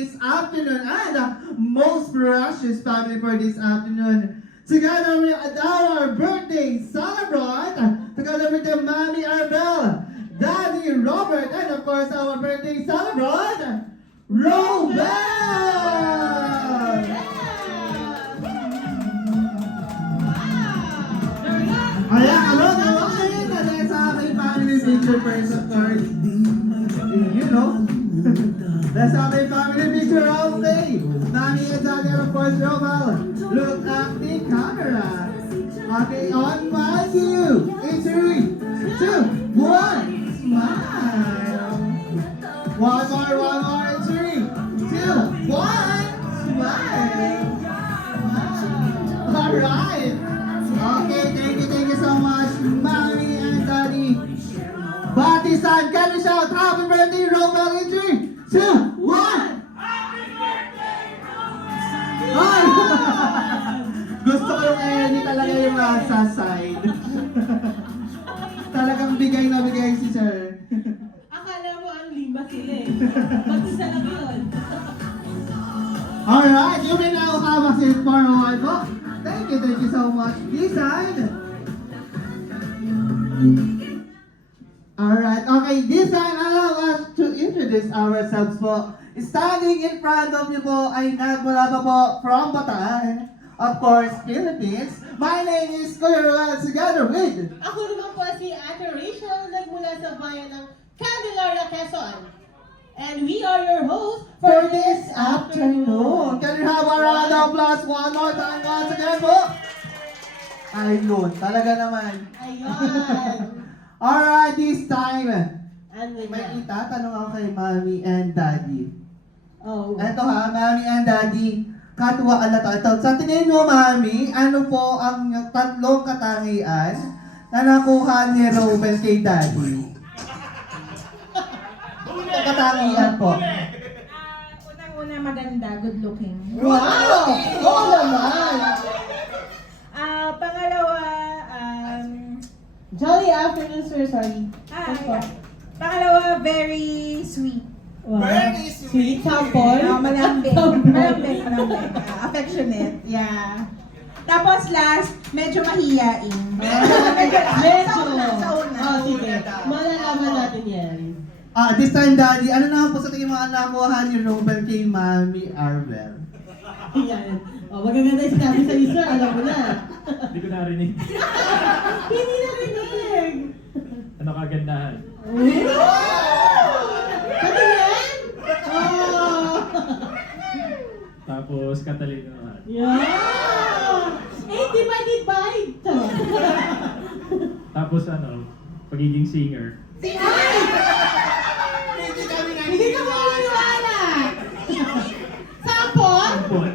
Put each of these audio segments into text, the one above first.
this afternoon and most precious family for this afternoon. Together with our birthday celebrant, together with the Mommy Arbel, Daddy Robert, and of course our birthday celebrant, Robert! Ayan, alon, ayun sa aking family picture first, of course. You know, that's our family picture all day. Mommy and Daddy, and of course, Robert. Look at the camera. Okay, on my cue. In 3, 2, 1. Smile. One more. In 3, 2, 1. Smile. Alright. Okay, thank you so much, Mommy and Daddy. Batisan, can you shout happy birthday, Romel, in 3, 2, 1. Ay! Gusto ko yung Annie talaga yung nasa side. Talagang bigay na bigay si Sir. Akala mo ang 5 sila eh. Mag-isa lang yun. Alright, you may now have a seat for a while po. Thank you so much. This side. Alright, okay, this time allow us to introduce ourselves po. Standing in front of you po ay nagmula pa po from Bataan, of course, Philippines. My name is Kuya Ruel, together with... Ako naman po si Ate Rachel, nagmula sa bayan ng Candelaria, Quezon. And we are your hosts for this afternoon. Can you have a round of applause one more time once again po? Ayun, talaga naman. Ayun. Alright, this time, Ano may na? itatanong ako kay Mommy and Daddy. Oh. Eto ha, Mommy and Daddy, katuwaan na to. Ito, sa tingin mo, Mommy, ano po ang tatlong katangian na nakuha ni Robel kay Daddy? Ang katangian po. Unang-una maganda, good looking. Wow! Oo naman! Pangalawa, Jolly afternoon, sir. Sorry. pangalawa, very sweet. Wow. Very Sweet sample. Malambing. Affectionate. Yeah. Tapos last, medyo mahiyain. Medyo. Sa una. Oh, sige. Malalaman natin yan. This time, Daddy, ano naman po sa tingin mo ang nakuha ni Robel kay Mommy Arbel? Yan. Oh, magaganda yung sinabi sa sir. Alam mo na. Hindi ko narinig. Hindi na rinig. Ano kagandahan? Patingin? Oh. Tapos katalino naman. Yeah. 80/5. Tapos pagiging singer. Hindi kami Hindi ka maniniwala. Sample? Ampon.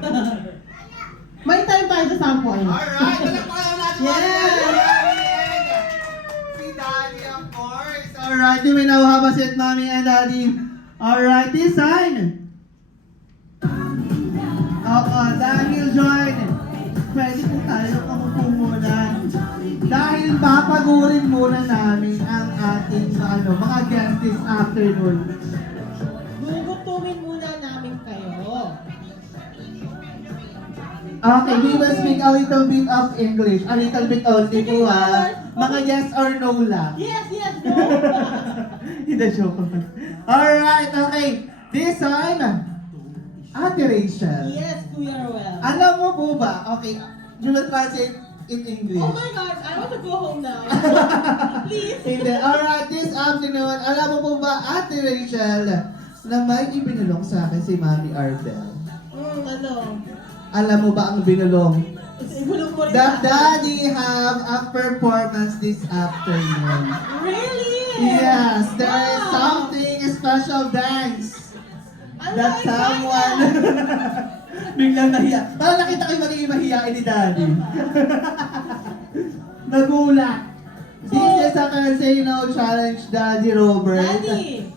May time tayo sa sample. Alright, talakpakan natin Yeah. si Daddy, of course. Alright, you may now have a seat, Mommy and Daddy. Alright, this sign. Dahil join. Pwede po tayo kamupo muna. Dahil papagurin muna namin ang ating mga guests this afternoon. Gugutumin muna namin kayo. Okay, we will speak a little bit of English. A little bit only po ha. Mga yes or no lang. Yes, no. Hindi, joke. Alright, okay. This time, Ate Rachel. Yes, Kuya Ruel. Alam mo po ba, okay, you will translate in English. Oh my gosh, I want to go home now. Please. Hindi. Alright, this afternoon, alam mo po ba, Ate Rachel, na may ibinulong sa akin si Mommy Arbel? Ano? Alam mo ba ang binulong? Ibulong mo rin The sa- Daddy have a performance this afternoon. Really? Yes, there is Wow. something special dance I'm that so someone excited. biglang nahiya. Parang nakita ko yung magiging mahiyain ni Daddy. Nagulat. This is a Can Say No Challenge, Daddy Robert. Daddy.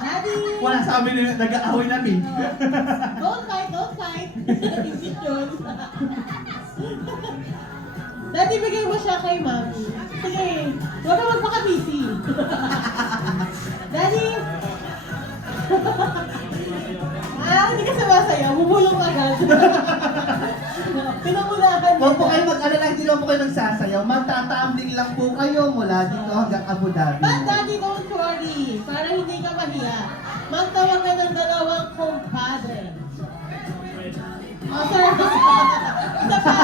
Daddy. Wala sa amin na nag-aaway namin. Don't fight. Decision. Daddy, bigay mo siya kay Mami. Sige, huwag ka magpaka-busy. Daddy. hindi ka sumasayaw, bubulong agad. Pinamulakan Huwag po kayo mag-alala, hindi lang po kayo nagsasayaw. Magtatambling lang po kayo mula dito hanggang Abu Dhabi. But daddy, don't worry. Para hindi ka mahiya. Magtawag ka ng dalawang compadre. Oh, sir. Isa pa.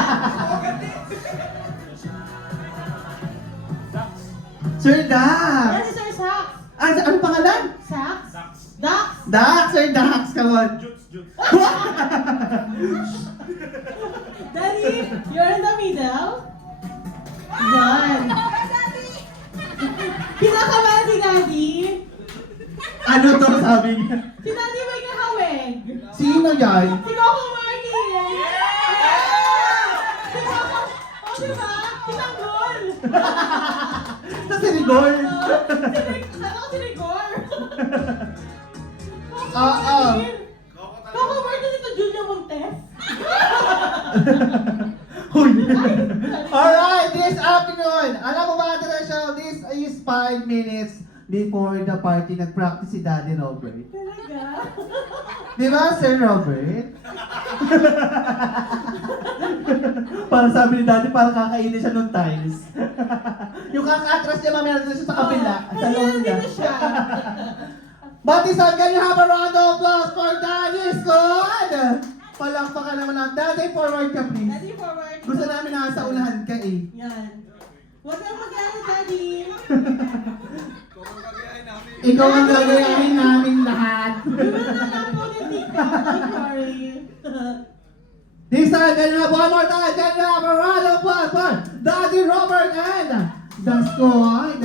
Sir Dax! Yan si Sir Sax. Ano pangalan? Sax? Dax? Dax! Sir Dax, come on. Daddy, you're in the middle. Yan. Kinakabahan si Daddy. Ano to sabi niya? Si Daddy may kahawig. Sino yan? Si Coco Martin. Si Coco. Oh, diba? Si Tanggol. Sa Sinigol. Si Rigor. Oo. Coco Martin ito Julia Montes. Huy. Alright, this afternoon. Alam mo ba, Teresa, this is 5 minutes before the party. Nag-practice si Daddy Robert. Talaga? Di ba, Sir Robert? Para sabi ni Daddy, parang kakainin siya nung tiles. Yung kaka-atras niya, mamaya doon siya sa kabila. Sa loob niya. Dito siya. Batisan, can you have a round of applause for Daddy Squad? Palakpakan naman ang Daddy, forward ka please. Daddy forward. Gusto namin nasa unahan ka eh. Yan. Huwag kang mag-ano, Daddy. Ikaw ang gagayahin namin lahat. We will not upload it, don't worry. This time, can you have one more time? Can you have a round of applause for Daddy Robert and the squad?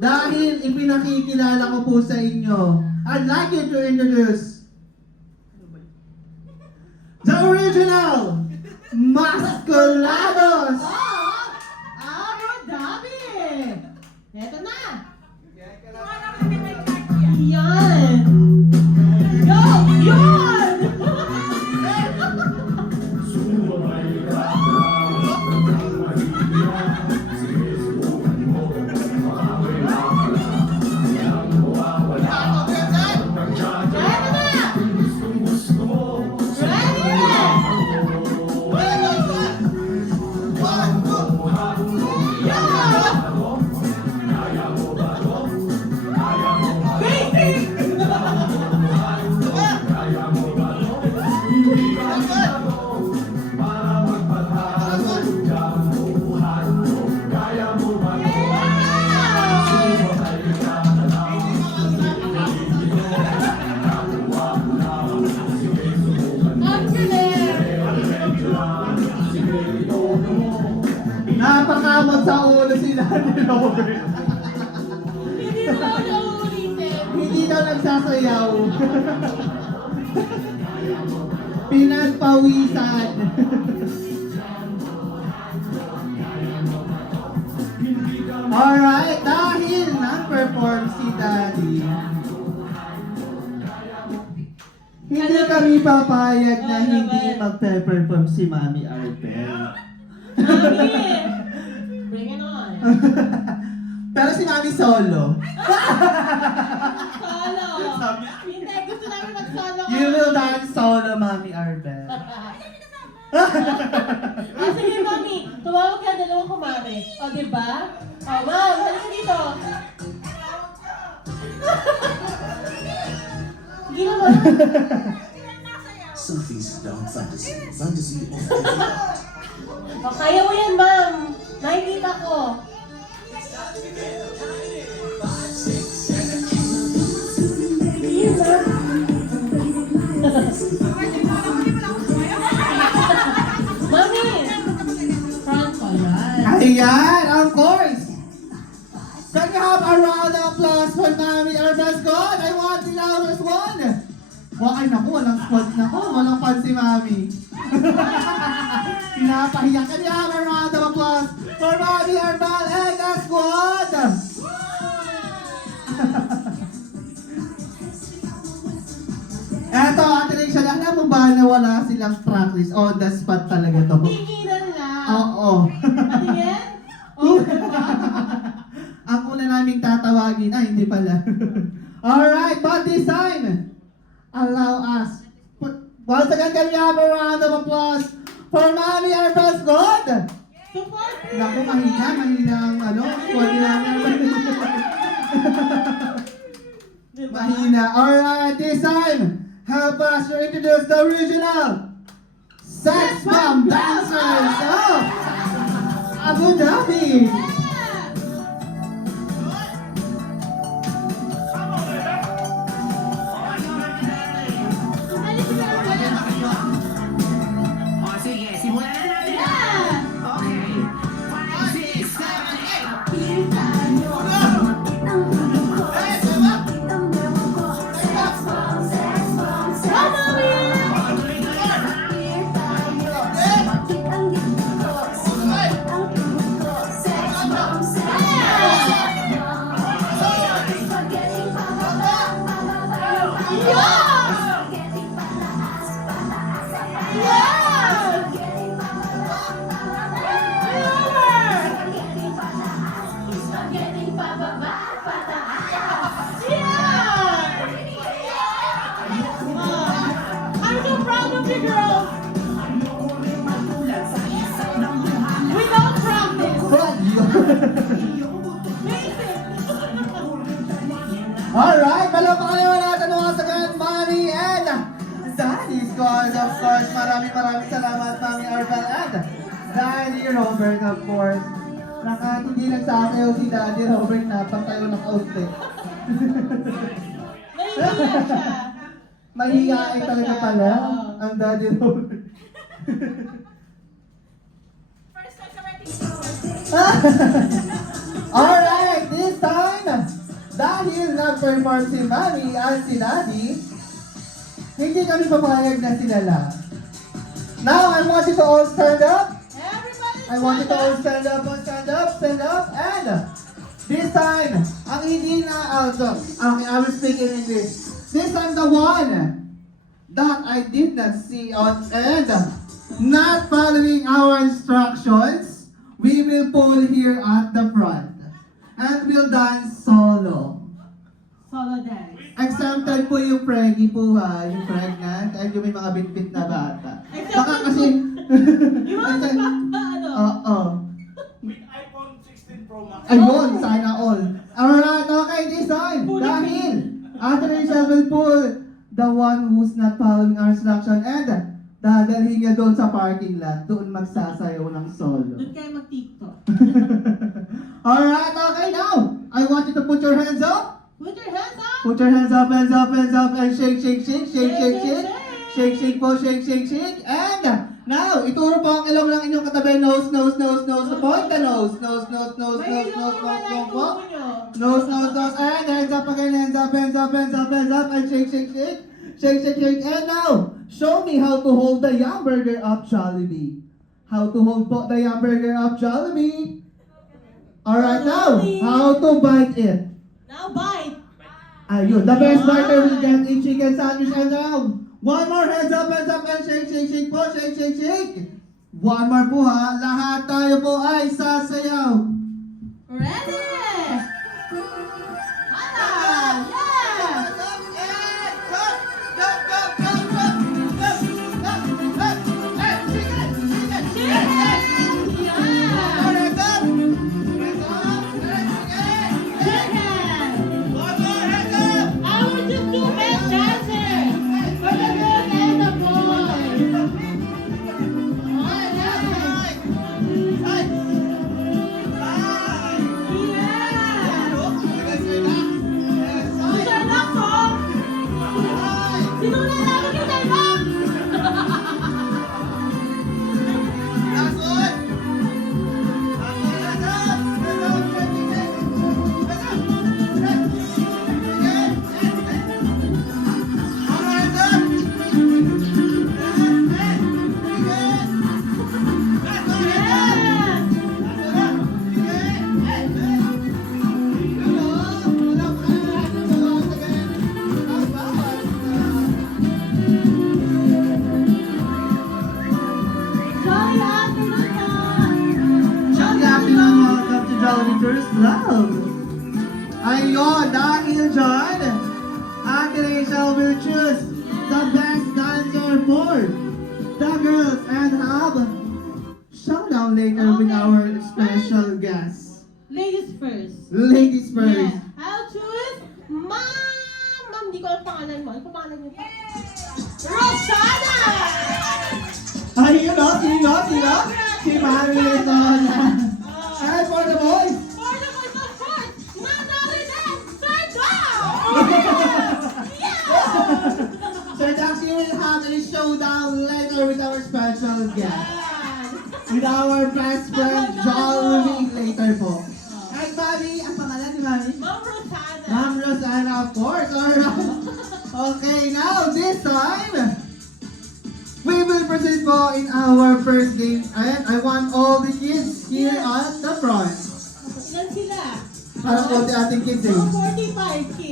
Dahil ipinakikilala ko po sa inyo, I'd like you to introduce the original Masculados! Abu Dhabi! Eto na! Yan! Go! Yun! Eto na! Napakamot sa ulo si Daddy Robert. Hindi mo daw siya uulitin. Hindi daw nagsasayaw. Pinagpawisan. Alright, dahil nag-perform si Daddy, hindi kami papayag na hindi magpe-perform si Mami Arbel. Mami! Bring it on. Pero si Mami solo. Solo. Hindi, gusto namin mag-solo ka. You will dance solo, Mami Arbel. Sige, Mami. Tumawag ka dalawang kumare. O, diba? O, Ma'am, halika dito. Hindi naman. Sophie's dark fantasy. Fantasy of the heart. O, kaya mo yan, Ma'am. Nakikita ko. Mami! Front ko yan. Ayan, of course. Can you have a round of applause for Mami Arbel Squad? I want the loudest one. Ay naku, walang squad na ko. Walang fan si Mami. Pinapahiya. Can you have a round of applause for Mami Arbel and the squad? Eto, Ate Rachel, alam mo ba na wala silang practice? On the spot talaga to. Tinginan lang. Oo. Patingin? Oh, diba? Ang una naming tatawagin, hindi pala. Alright, but this time, allow us. Once again, can we have a round of applause for Mami Arbel's God? Support me! Naku, mahina ang squad nila ng Arbel. Diba? Mahina. Alright, this time, help us to introduce the original Sex Bomb Dancers of Abu Dhabi. Yeah! Halika na ba? O sige, simulan na natin. Yeah! Okay. 5, 6, 7, 8. I'm so proud of you, girls! Without practice! Alright, palapakalan naman natin once again, Mami and Daddy Scores. Of course, maraming salamat, Mami Arbel and Daddy Robert, of course. Kahit hindi nagsasayaw si Daddy Robert, napatayo ng outfit. Nahihiya siya. Mahihain talaga pala ang Daddy Robert. Alright, this time, dahil nag-perform si Mami at si Daddy, hindi kami papayag na sila lang. Now, I want you to all stand up. Everybody I want you to all stand up. stand up, and this time, ang hindi na, okay, I will speak in English. This time, the one that I did not see on and not following our instructions, we will pull here at the front and we'll dance solo. Solo dance. Exempted po yung preggy po ha, yung pregnant, and yung may mga bitbit na bata. Baka kasi... Yung mga ano? Oo. With iPhone 16 Pro Max. Ayun, sana all. Alright, okay, this time. Dahil, Ate Rachel will pull the one who's not following our instruction and dadalhin niya doon sa parking lot, doon magsasayaw ng solo. Doon kayo mag-tiktok. Alright, okay, now, I want you to put your hands up. Put your hands up. Put your hands up, and shake, shake, shake, shake, shake, shake. Shake, shake po, shake, shake, shake. And now, ituro po ang ilong ng inyong katabi. Nose, nose, nose, nose. Point the nose. Nose, nose, nose, May nose, nose, ilong naman nose, ang nose, nose. tubo nyo. Nose, nose, nose, and hands up again, hands up, hands up, hands up, hands up, and shake, shake, shake. Shake, shake, shake. And now, show me how to hold the Yum Burger up, Jollibee. How to hold po the Yum Burger up, Jollibee. Alright, now, how to bite it. Now bite. Ayun, the best biter will get a chicken sandwich. And now, one more, hands up, and shake, shake, shake po, shake, shake, shake. One more po ha, lahat tayo po ay sasayaw. Ready? Hala! Yeah! First love. Ayun, dahil dyan, Ate Rachel will choose Ladies first. Ladies first. Yeah. I'll choose Ma'am, di ko ang pangalan mo. Ano pa pangalan niyo? Rosana! Ay, yun o, sino? Si Mami Rosana. And for the boys. For the voice of course, Manarinan Sardao! Sir Dax, you will have a showdown later with our special guest. With our best friend, Jollibee, later po. And Mami, ang pangalan ni Mami? Ma'am Rosana. Ma'am Rosana, of course. Alright. Okay, now this time, we will proceed po in our first game. And I want all the kids here at the front. Ilan sila? Para po the ating kids eh. 45 kids.